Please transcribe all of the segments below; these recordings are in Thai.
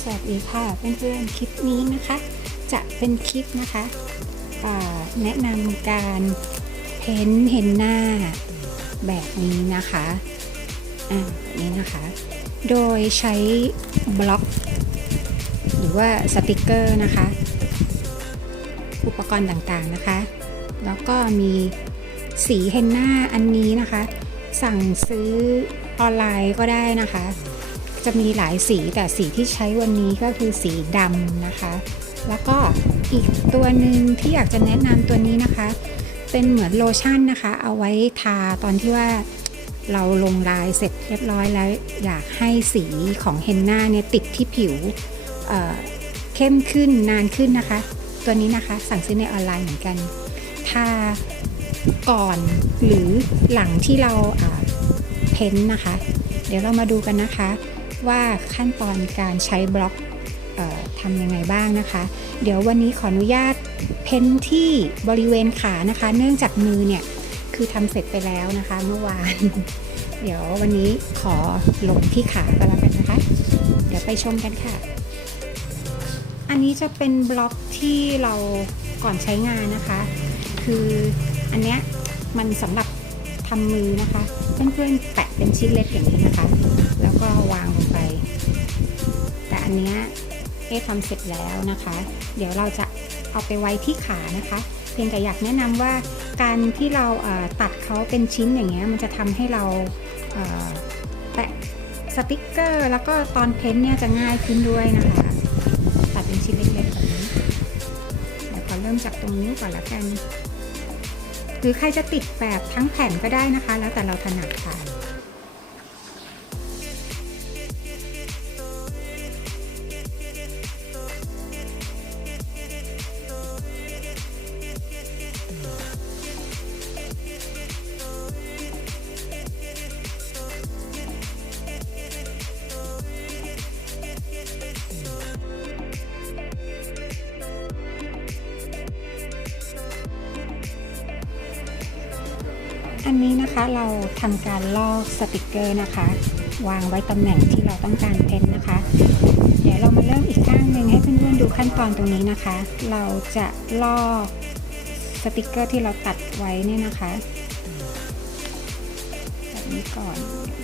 สวัสดีค่ะเพื่อนๆคลิปนี้นะคะ จะเป็นคลิปนะคะแนะนำการเพ้นท์เห็นหน้าแบบนี้นะคะอ่านี้นะคะ โดยใช้บล็อก หรือว่าสติกเกอร์นะคะ อุปกรณ์ต่างๆนะคะ แล้วก็มีสีเฮนหน้าอันนี้นะคะ สั่งซื้อออนไลน์ก็ได้นะคะ จะมีหลายสีแต่สีที่ใช้วันนี้ก็คือสีดำนะคะ แล้วก็อีกตัวหนึ่งที่อยากจะแนะนำตัวนี้นะคะ เป็นเหมือนโลชั่นนะคะ เอาไว้ทาตอนที่ว่าเราลงลายเสร็จเรียบร้อยแล้วอยากให้สีของเฮนนาเนี่ยติดที่ผิวเเข้มขึ้นนานขึ้นนะคะ ตัวนี้นะคะสั่งซื้อในออนไลน์เหมือนกัน ทาก่อนหรือหลังที่เราเพ้นท์นะคะ เดี๋ยวเรามาดูกันนะคะ ว่าขั้นตอนการใช้บล็อกออทำยังไงบ้างนะคะ เดี๋ยววันนี้ขออนุญาตเพ้นที่บริเวณขานะคะ เนื่องจากมือเนี่ยคือทำเสร็จไปแล้วนะคะเมื่อวาน เดี๋ยววันนี้ขอลงที่ขาก็แล้วกันนะคะ เดี๋ยวไปชมกันค่ะ อันนี้จะเป็นบล็อกที่เราก่อนใช้งานนะคะ คืออันเนี้ยมันสำหรับ ทำมือนะคะ เพื่อนๆแปะเป็นชิ้นเล็กอย่างนี้นะคะ แล้วก็วางลงไป แต่อันเนี้ยเอ๊ทำเสร็จแล้วนะคะ เดี๋ยวเราจะเอาไปไว้ที่ขานะคะ เพียงแต่อยากแนะนำว่าการที่เราตัดเขาเป็นชิ้นอย่างเงี้ยมันจะทำให้เราเแปะสติกเกอร์ แล้วก็ตอนเพ้นท์เนี่ยจะง่ายขึ้นด้วยนะคะตัดเป็นชิ้นเล็กๆแบบนี้เดี๋ยวขอเริ่มจากตรงนี้ก่อนละกัน หรือใครจะติดแบบทั้งแผ่นก็ได้นะคะ แล้วแต่เราถนัดค่ะ อันนี้นะคะเราทำการลอกสติกเกอร์นะคะ วางไว้ตำแหน่งที่เราต้องการเพ้นนะคะ เดี๋ยวเรามาเริ่มอีกข้างหนึ่งให้เพื่อนๆดูขั้นตอนตรงนี้นะคะ เราจะลอกสติกเกอร์ที่เราตัดไว้เนี่ยนะคะแบบนี้ก่อน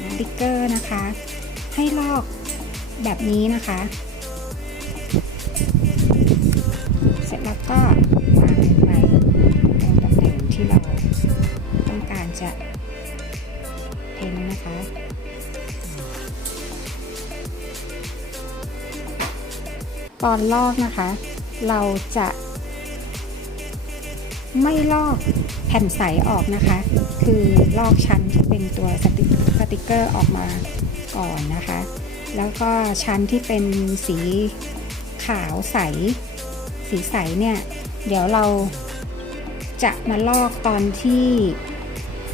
สติกเกอร์นะคะ ให้ลอกแบบนี้นะคะ เสร็จแล้วก็วางลงไป จะเพ้นนะคะตอนลอกนะคะ เราจะไม่ลอกแผ่นใสออกนะคะ คือลอกชั้นที่เป็นตัวสติสติกเกอร์ออกมาก่อนนะคะ แล้วก็ชั้นที่เป็นสีขาวใส สีใสเนี่ย เดี๋ยวเราจะมาลอกตอนที่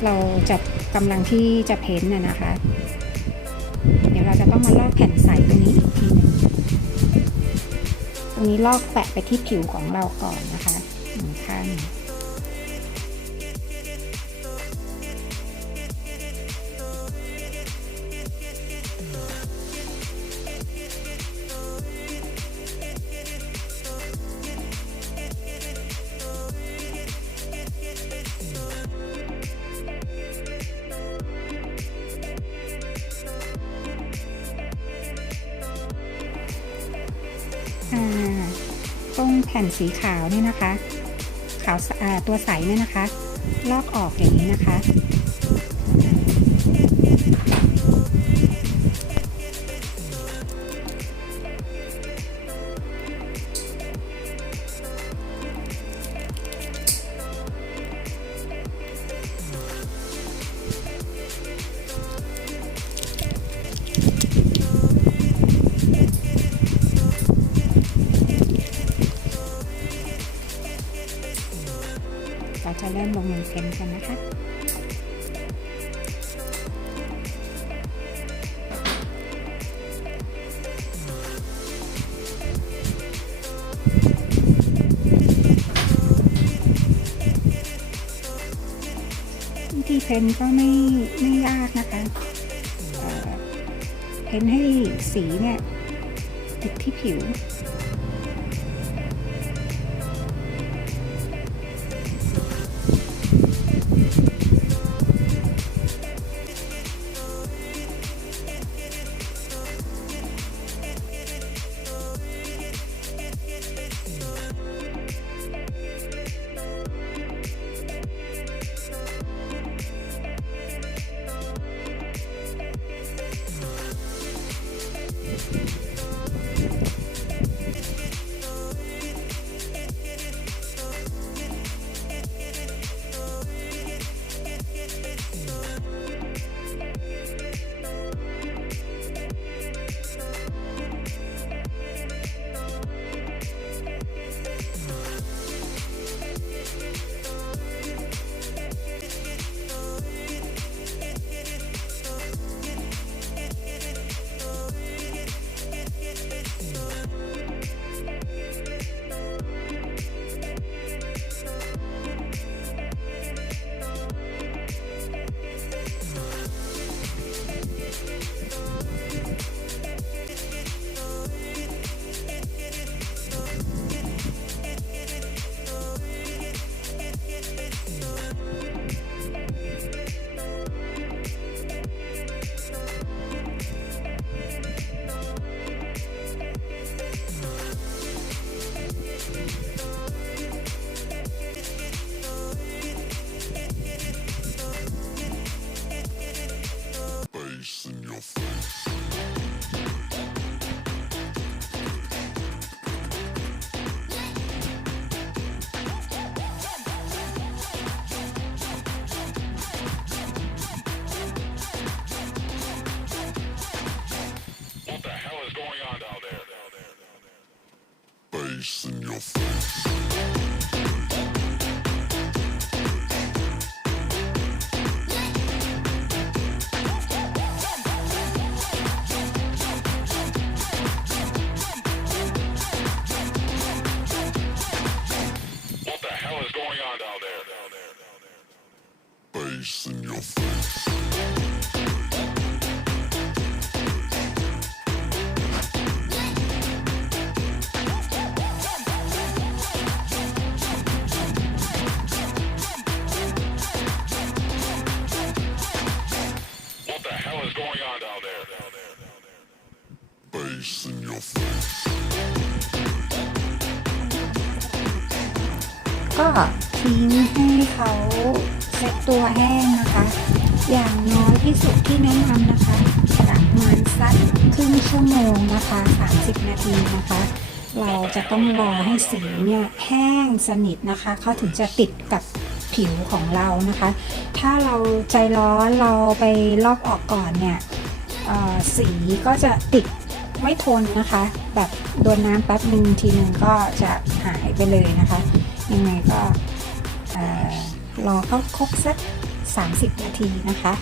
เราจะกำลังที่จะเพ้นท์น่ะนะคะ เดี๋ยวเราจะต้องมาลอกแผ่นใสตรงนี้อีกทีนึงตรงนี้ลอกแปะไปที่ผิวของเราก่อนนะคะหนึ่งข้าง แผ่นสีขาวเนี่ยนะคะ ขาวตัวใสเนี่ยนะคะ ลอกออกอย่างนี้นะคะ จะเริ่มลงเพ้นท์กันนะคะวิธีเพ้นก็ไม่ไม่ยากนะคะเพ้นให้สีเนี่ยติดที่ผิว Face in your face. ก็ทิ้งให้เขาเซ็ตตัวแห้งนะคะ อย่างน้อยที่สุดที่แนะนำนะคะประมาณสักครึ่งชั่วโมงนะคะ 30 นาทีนะคะ เราจะต้องรอให้สีเนี่ยแห้งสนิทนะคะ เขาถึงจะติดกับผิวของเรานะคะ ถ้าเราใจร้อนเราไปลอกออกก่อนเนี่ยสีก็จะติดไม่ทนนะคะ แบบโดนน้ำแป๊บหนึ่งทีหนึ่งก็จะหายไปเลยนะคะ ยังไงก็รอเขาครบสัก 30 นาทีนะคะ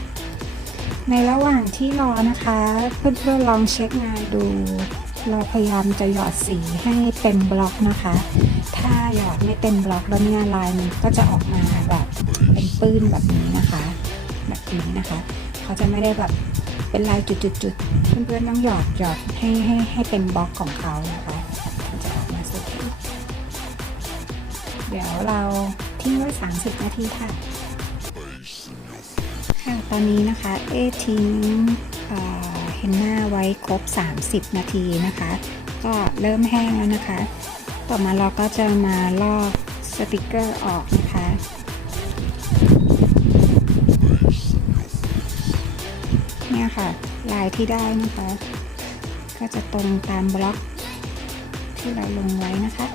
ในระหว่างที่รอนะคะ เพื่อนๆลองเช็คงานดู เราพยายามจะหยอดสีให้เต็มบล็อกนะคะ ถ้าหยอดไม่เต็มบล็อกแล้วเนี่ยลายมันก็จะออกมาแบบเป็นปื้นแบบนี้นะคะ แบบนี้นะคะ เขาจะไม่ได้แบบเป็นลายจุดๆๆเพื่อนๆต้องหยอดหยอดให้ให้ให้เต็มบล็อกของเขานะคะ เดี๋ยวเราทิ้งไว้ 30 นาทีค่ะ ค่ะ ตอนนี้นะคะ เอทิ้งเฮนน่าไว้ครบ 30 นาทีนะคะ ก็เริ่มแห้งแล้วนะคะ ต่อมาเราก็จะมาลอกสติกเกอร์ออกนะคะเนี่ยค่ะ ลายที่ได้นะคะ ก็จะตรงตามบล็อกที่เราลงไว้นะคะ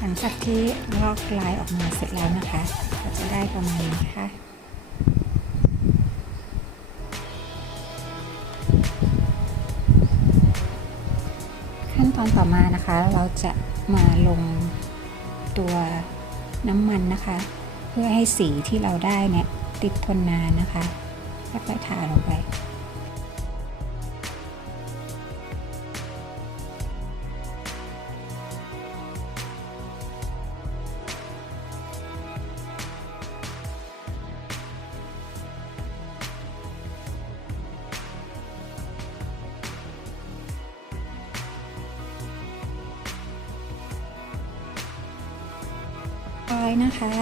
หลังจากที่ลอกลายออกมาเสร็จแล้วนะคะก็จะได้ประมาณนี้ค่ะขั้นตอนต่อมานะคะนะคะ เราจะมาลงตัวน้ำมันนะคะ เพื่อให้สีที่เราได้เนี่ยติดทนนานนะคะแล้วก็ทาลงไป ปลายนะคะ